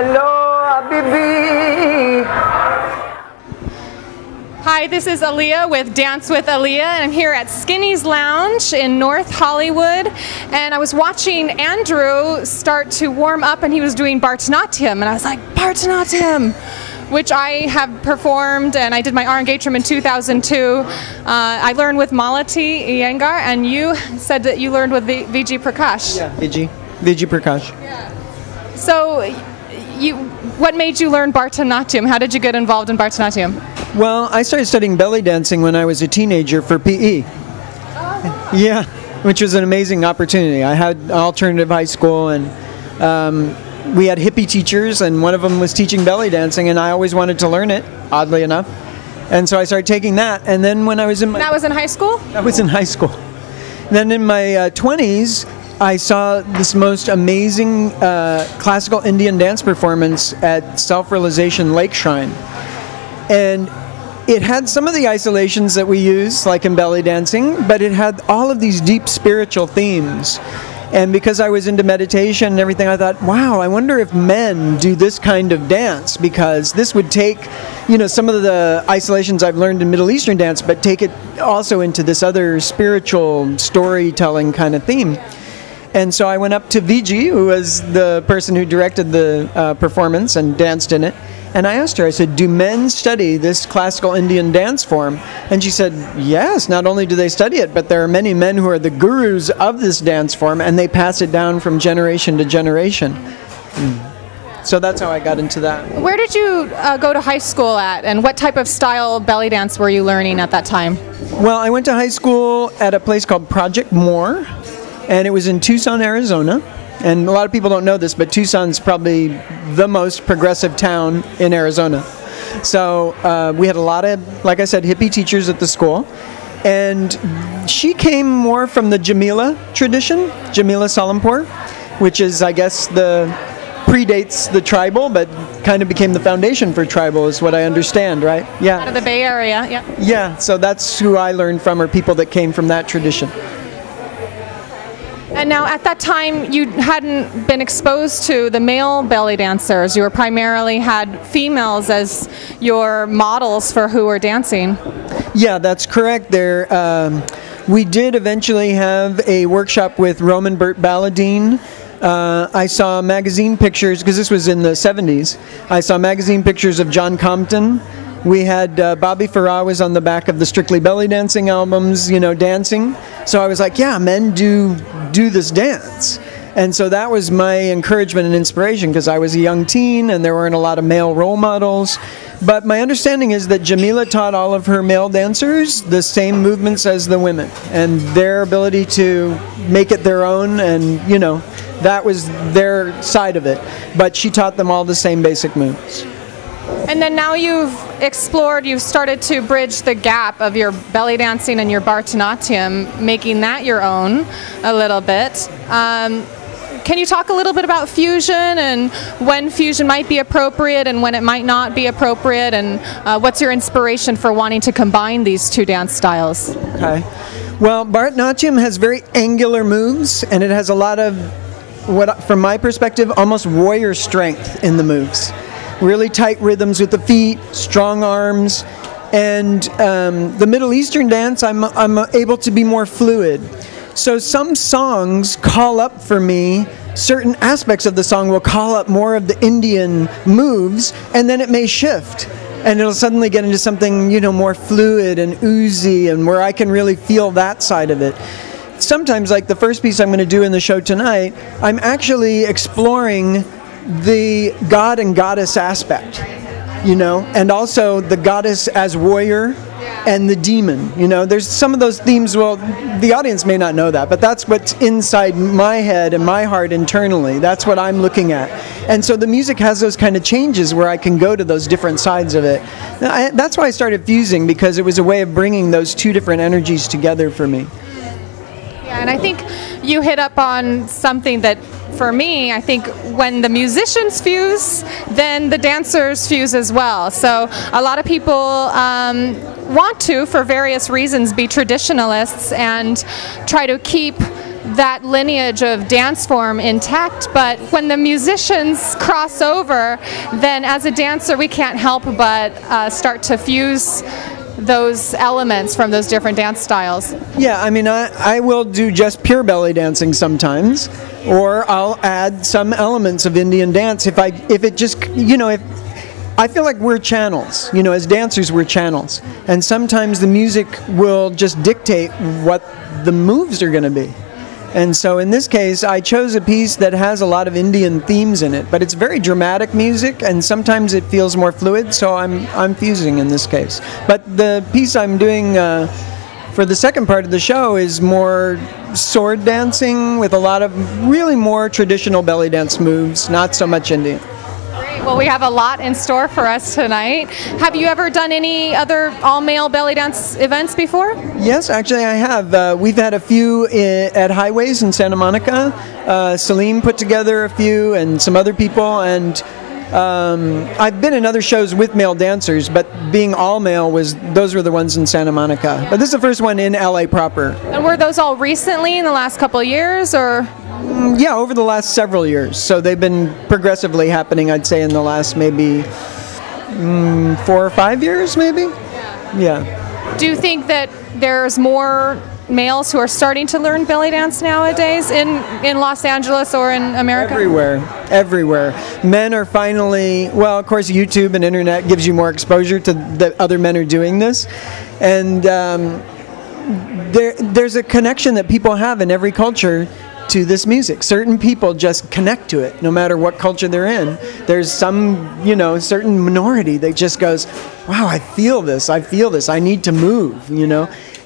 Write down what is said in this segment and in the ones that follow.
Hello, Habibi. Hi, this is Alia with Dance with Alia, and I'm here at Skinny's Lounge in North Hollywood, and I was watching Andrew start to warm up, and he was doing Bharata Natyam, and I was like, Bharata Natyam, which I have performed, and I did my Arangetram in 2002. I learned with Malati Iyengar, and you said that you learned with Vijay Prakash. Yeah, Vijay Prakash. Yeah. So, what made you learn Bharata Natyam? How did you get involved in Bharata Natyam? Well, I started studying belly dancing when I was a teenager for PE. Oh. Yeah, which was an amazing opportunity. I had an alternative high school, and we had hippie teachers, and one of them was teaching belly dancing, and I always wanted to learn it, oddly enough. And so I started taking that, and then when I was in my... That was in high school? That was in high school. Then in my 20s, I saw this most amazing classical Indian dance performance at Self-Realization Lake Shrine. And it had some of the isolations that we use, like in belly dancing, but it had all of these deep spiritual themes. And because I was into meditation and everything, I thought, wow, I wonder if men do this kind of dance, because this would take, you know, some of the isolations I've learned in Middle Eastern dance, but take it also into this other spiritual storytelling kind of theme. And so I went up to Vijay, who was the person who directed the performance and danced in it, and I asked her, I said, do men study this classical Indian dance form? And she said, yes, not only do they study it, but there are many men who are the gurus of this dance form, and they pass it down from generation to generation. So that's how I got into that. Where did you go to high school at, and what type of style belly dance were you learning at that time? Well, I went to high school at a place called Project Moore, and it was in Tucson, Arizona. And a lot of people don't know this, but Tucson's probably the most progressive town in Arizona. So we had a lot of, like I said, hippie teachers at the school. And she came more from the Jamila tradition, Jamila Salampur, which is, I guess, predates the tribal, but kind of became the foundation for tribal, is what I understand, right? Yeah. Out of the Bay Area, yeah. Yeah, so that's who I learned from, or people that came from that tradition. And now, at that time, you hadn't been exposed to the male belly dancers. You were primarily had females as your models for who were dancing. Yeah, that's correct. We did eventually have a workshop with Roman Burt Balladine. I saw magazine pictures, because this was in the 70s. I saw magazine pictures of John Compton. We had Bobby Farah was on the back of the Strictly Belly Dancing albums, you know, dancing. So I was like, yeah, men do this dance. And so that was my encouragement and inspiration, because I was a young teen and there weren't a lot of male role models. But my understanding is that Jamila taught all of her male dancers the same movements as the women, and their ability to make it their own, and, you know, that was their side of it. But she taught them all the same basic moves. And then now you've started to bridge the gap of your belly dancing and your Bharata Natyam, making that your own a little bit. Can you talk a little bit about fusion, and when fusion might be appropriate and when it might not be appropriate, and what's your inspiration for wanting to combine these two dance styles? Okay. Well, Bharata Natyam has very angular moves, and it has a lot of, from my perspective, almost warrior strength in the moves. Really tight rhythms with the feet, strong arms, and the Middle Eastern dance, I'm able to be more fluid. So some songs call up for me, certain aspects of the song will call up more of the Indian moves, and then it may shift. And it'll suddenly get into something, you know, more fluid and oozy, and where I can really feel that side of it. Sometimes, like the first piece I'm going to do in the show tonight, I'm actually exploring the god and goddess aspect, you know, and also the goddess as warrior and the demon, you know. There's some of those themes, well, the audience may not know that, but that's what's inside my head and my heart internally. That's what I'm looking at. And so the music has those kind of changes where I can go to those different sides of it. That's why I started fusing, because it was a way of bringing those two different energies together for me. Yeah, and I think you hit up on something that, for me, I think when the musicians fuse, then the dancers fuse as well. So a lot of people want to, for various reasons, be traditionalists and try to keep that lineage of dance form intact, but when the musicians cross over, then as a dancer we can't help but start to fuse those elements from those different dance styles. Yeah, I mean, I will do just pure belly dancing sometimes, or I'll add some elements of Indian dance if it just, if I feel like we're channels, as dancers we're channels, and sometimes the music will just dictate what the moves are going to be. And so in this case, I chose a piece that has a lot of Indian themes in it, but it's very dramatic music, and sometimes it feels more fluid, so I'm fusing in this case. But the piece I'm doing for the second part of the show is more sword dancing with a lot of really more traditional belly dance moves, not so much Indian. Well, we have a lot in store for us tonight. Have you ever done any other all-male belly dance events before? Yes, actually I have. We've had a few at Highways in Santa Monica. Salim put together a few, and some other people, and I've been in other shows with male dancers, but being all-male, those were the ones in Santa Monica. But this is the first one in LA proper. And were those all recently in the last couple of years, or? Yeah, over the last several years. So they've been progressively happening, I'd say, in the last maybe 4 or 5 years, maybe? Yeah. Do you think that there's more males who are starting to learn belly dance nowadays in Los Angeles or in America? Everywhere. Men are finally, well, of course, YouTube and internet gives you more exposure to the other men are doing this. And there's a connection that people have in every culture to this music. Certain people just connect to it, no matter what culture they're in. There's some, certain minority that just goes, wow, I feel this, I need to move,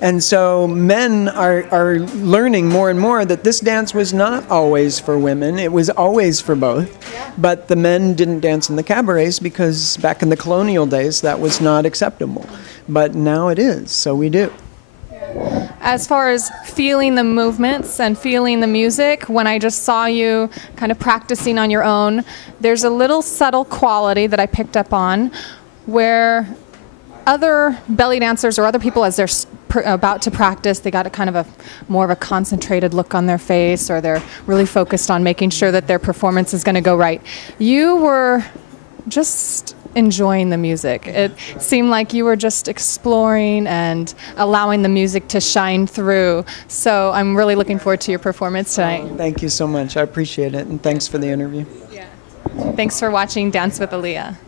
And so men are learning more and more that this dance was not always for women, it was always for both. But the men didn't dance in the cabarets because back in the colonial days that was not acceptable. But now it is, so we do. As far as feeling the movements and feeling the music, when I just saw you kind of practicing on your own, there's a little subtle quality that I picked up on where other belly dancers or other people, as they're about to practice, they got a kind of more of a concentrated look on their face, or they're really focused on making sure that their performance is going to go right. You were just enjoying the music. It seemed like you were just exploring and allowing the music to shine through. So I'm really looking forward to your performance tonight. Thank you so much. I appreciate it, and thanks for the interview. Yeah. Thanks for watching Dance with Alia.